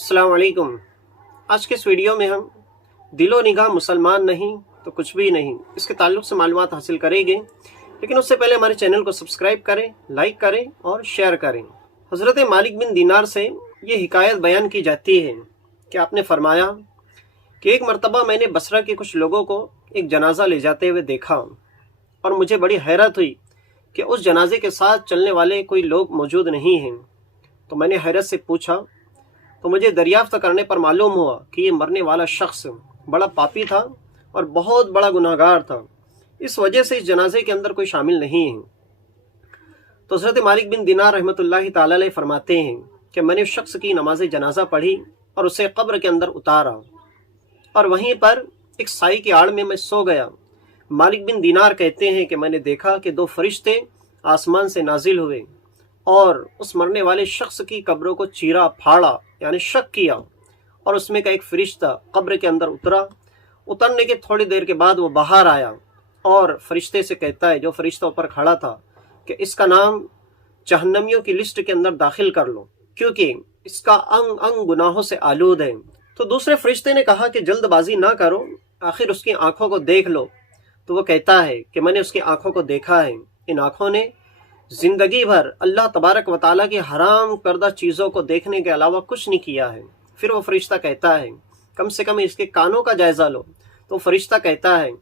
अस्सलाम वालेकुम। आज के इस वीडियो में हम दिलो निगाह मुसलमान नहीं तो कुछ भी नहीं इसके ताल्लुक़ से मालूमात हासिल करेंगे, लेकिन उससे पहले हमारे चैनल को सब्सक्राइब करें, लाइक करें और शेयर करें। हज़रत मालिक बिन दीनार से ये हिकायत बयान की जाती है कि आपने फरमाया कि एक मरतबा मैंने बसरा के कुछ लोगों को एक जनाजा ले जाते हुए देखा और मुझे बड़ी हैरत हुई कि उस जनाजे के साथ चलने वाले कोई लोग मौजूद नहीं हैं। तो मैंने हैरत से पूछा तो मुझे दरियाफ्त करने पर मालूम हुआ कि ये मरने वाला शख्स बड़ा पापी था और बहुत बड़ा गुनाहगार था, इस वजह से इस जनाजे के अंदर कोई शामिल नहीं है। तो हज़रत मालिक बिन दीनार रहमतुल्लाहि ताला अलैह फरमाते हैं कि मैंने उस शख्स की नमाज जनाजा पढ़ी और उसे कब्र के अंदर उतारा और वहीं पर एक साई की आड़ में मैं सो गया। मालिक बिन दीनार कहते हैं कि मैंने देखा कि दो फरिश्ते आसमान से नाजिल हुए और उस मरने वाले शख्स की कब्रों को चीरा फाड़ा, यानी शक किया, और उसमें का एक फरिश्ता कब्र के अंदर उतरा। उतरने के थोड़ी देर के बाद वो बाहर आया और फरिश्ते से कहता है, जो फरिश्ता ऊपर खड़ा था, कि इसका नाम जहन्नमियों की लिस्ट के अंदर दाखिल कर लो क्योंकि इसका अंग अंग गुनाहों से आलूद है। तो दूसरे फरिश्ते ने कहा कि जल्दबाजी ना करो, आखिर उसकी आंखों को देख लो। तो वो कहता है कि मैंने उसकी आंखों को देखा है, इन आंखों ने जिंदगी भर अल्लाह तबारक व ताला की हराम करदा चीज़ों को देखने के अलावा कुछ नहीं किया है। फिर वो फरिश्ता कहता है कम से कम इसके कानों का जायज़ा लो। तो फरिश्ता कहता है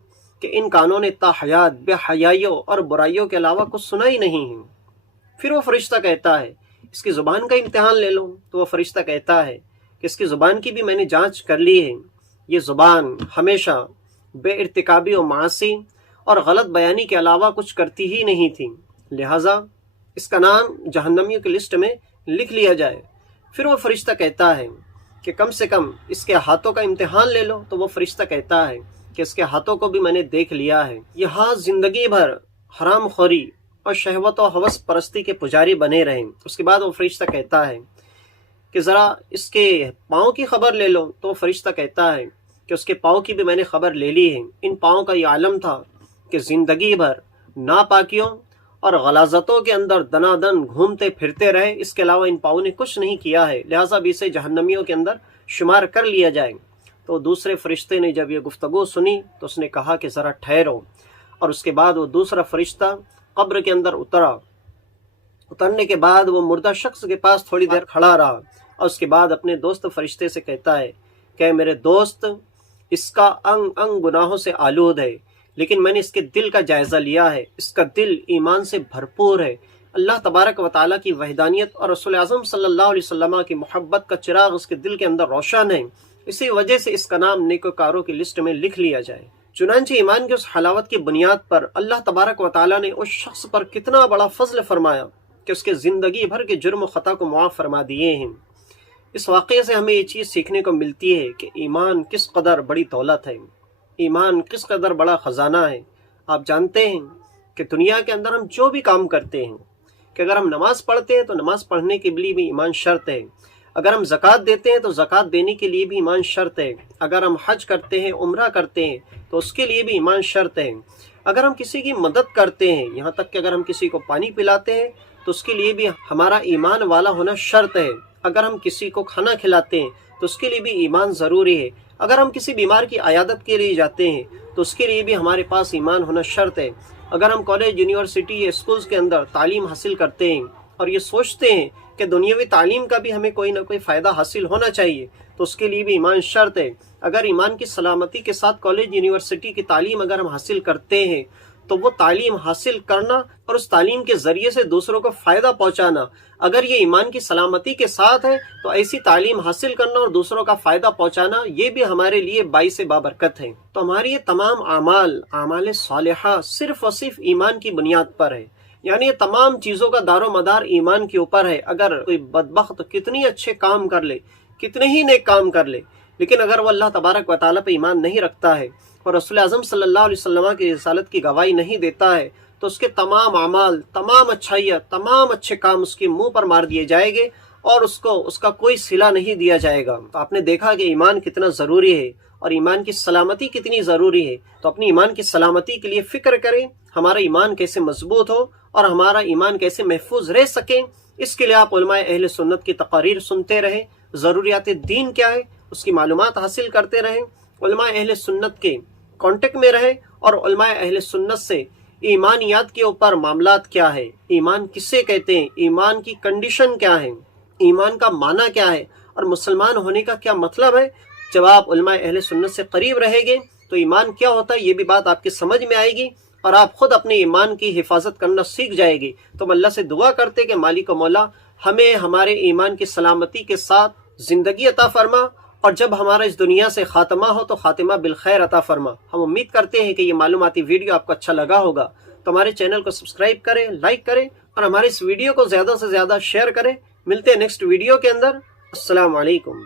कि इन कानों ने ताहयात बेहयाइयों और बुराइयों के अलावा कुछ सुना ही नहीं है। फिर वो फरिश्ता कहता है इसकी ज़ुबान का इम्तिहान ले लो। तो वो फरिश्ता कहता है कि इसकी ज़ुबान की भी मैंने जाँच कर ली है, ये ज़ुबान हमेशा बेइर्तिकाबी व मासी और गलत बयानी के अलावा कुछ करती ही नहीं थी, लिहाजा इसका नाम जहन्नमियों की लिस्ट में लिख लिया जाए। फिर वो फरिश्ता कहता है कि कम से कम इसके हाथों का इम्तिहान ले लो। तो वो फरिश्ता कहता है कि इसके हाथों को भी मैंने देख लिया है, ये हाथ जिंदगी भर हराम खोरी और शहवत और हवस परस्ती के पुजारी बने रहें। उसके बाद वो फरिश्ता कहता है कि ज़रा इसके पाँव की खबर ले लो। तो वो फरिश्ता कहता है कि उसके पाँव की भी मैंने खबर ले ली है। इन पाँव का ये आलम था कि ज़िंदगी भर नापाकियों और गलाजतों के अंदर दनादन घूमते फिरते रहे, इसके अलावा इन पाँव ने कुछ नहीं किया है, लिहाजा भी इसे जहन्नमियों के अंदर शुमार कर लिया जाए। तो दूसरे फरिश्ते ने जब ये गुफ्तगू सुनी तो उसने कहा कि ज़रा ठहरो, और उसके बाद वो दूसरा फरिश्ता कब्र के अंदर उतरा। उतरने के बाद वो मुर्दा शख्स के पास थोड़ी देर खड़ा रहा और उसके बाद अपने दोस्त फरिश्ते से कहता है कि मेरे दोस्त, इसका अंग अंग गुनाहों से आलूद है, लेकिन मैंने इसके दिल का जायज़ा लिया है, इसका दिल ईमान से भरपूर है। अल्लाह तबारक व ताला की वहदानियत और रसूल आज़म सल्लल्लाहु अलैहि वसल्लम की मोहब्बत का चिराग उसके दिल के अंदर रोशन है, इसी वजह से इसका नाम नेकोकारों की लिस्ट में लिख लिया जाए। चुनांचे ईमान की उस हलावत की बुनियाद पर अल्लाह तबारक व ताला ने उस शख्स पर कितना बड़ा फजल फरमाया कि उसके ज़िंदगी भर के जुर्म ख़ता को मुआफ़ फरमा दिए हैं। इस वाक़े से हमें ये चीज़ सीखने को मिलती है कि ईमान किस कदर बड़ी दौलत है, ईमान किस कदर बड़ा ख़जाना है। आप जानते हैं कि दुनिया के अंदर हम जो भी काम करते हैं, कि अगर हम नमाज़ पढ़ते हैं तो नमाज़ पढ़ने के लिए भी ईमान शर्त है, अगर हम ज़कात देते हैं तो ज़कात देने के लिए भी ईमान शर्त है, अगर हम हज करते हैं, उम्रा करते हैं तो उसके लिए भी ईमान शर्त है, अगर हम किसी की मदद करते हैं, यहाँ तक कि अगर हम किसी को पानी पिलाते हैं तो उसके लिए भी हमारा ईमान वाला होना शर्त है, अगर हम किसी को खाना खिलाते हैं तो उसके लिए भी ईमान ज़रूरी है, अगर हम किसी बीमार की अयादत के लिए जाते हैं तो उसके लिए भी हमारे पास ईमान होना शर्त है, अगर हम कॉलेज, यूनिवर्सिटी या स्कूल्स के अंदर तालीम हासिल करते हैं और ये सोचते हैं कि दुनियावी तालीम का भी हमें कोई ना कोई फ़ायदा हासिल होना चाहिए तो उसके लिए भी ईमान शर्त है, अगर ईमान की सलामती के साथ कॉलेज, यूनिवर्सिटी की तालीम अगर हम हासिल करते हैं तो वो तालीम हासिल करना और उस तालीम के ज़रिए से दूसरों को फ़ायदा पहुँचाना, अगर ये ईमान की सलामती के साथ है तो ऐसी तालीम हासिल करना और दूसरों का फ़ायदा पहुँचाना ये भी हमारे लिए बाइस बाबरकत है। तो हमारी ये तमाम आमाल सालिहा सिर्फ़ और सिर्फ ईमान की बुनियाद पर है, यानी ये तमाम चीज़ों का दारो मदार ईमान के ऊपर है। अगर कोई बदबख्त कितनी अच्छे काम कर ले, कितने ही नेक काम कर ले, लेकिन अगर वो अल्लाह तबारक व ताला पे ईमान नहीं रखता है और रसूल आज़म सल्लल्लाहु अलैहि वसल्लम की रिसालत की गवाही नहीं देता है तो उसके तमाम अमाल, तमाम अच्छाइयाँ, तमाम अच्छे काम उसके मुंह पर मार दिए जाएंगे और उसको उसका कोई सिला नहीं दिया जाएगा। तो आपने देखा कि ईमान कितना ज़रूरी है और ईमान की सलामती कितनी ज़रूरी है। तो अपनी ईमान की सलामती के लिए फ़िक्र करें, हमारा ईमान कैसे मजबूत हो और हमारा ईमान कैसे महफूज रह सके। इसके लिए आप उलमाए अहले सुन्नत की तकारीर सुनते रहें, ضروریات دین کیا ہے اس کی معلومات حاصل کرتے رہیں، علماء اہل سنت کے کانٹیکٹ میں رہیں، اور علماء اہل سنت سے ایمانیات کے اوپر معاملات کیا ہے، ایمان کسے کہتے ہیں، ایمان کی کنڈیشن کیا ہے، ایمان کا معنی کیا ہے، اور مسلمان ہونے کا کیا مطلب ہے، جب آپ علماء اہل سنت سے قریب رہیں گے تو ایمان کیا ہوتا ہے یہ بھی بات آپ کی سمجھ میں آئے گی، اور آپ خود اپنے ایمان کی حفاظت کرنا سیکھ جائے گی۔ تو ہم اللہ سے دعا کرتے کہ مالک و مولا ہمیں ہمارے ایمان کی سلامتی کے ساتھ زندگی عطا فرما، اور جب ہمارا اس دنیا سے خاتمہ ہو تو خاتمہ بالخیر عطا فرما۔ ہم امید کرتے ہیں کہ یہ معلوماتی ویڈیو آپ کو اچھا لگا ہوگا، تو ہمارے چینل کو سبسکرائب کریں، لائک کریں، اور ہمارے اس ویڈیو کو زیادہ سے زیادہ شیئر کریں۔ ملتے ہیں نیکسٹ ویڈیو کے اندر۔ السلام علیکم۔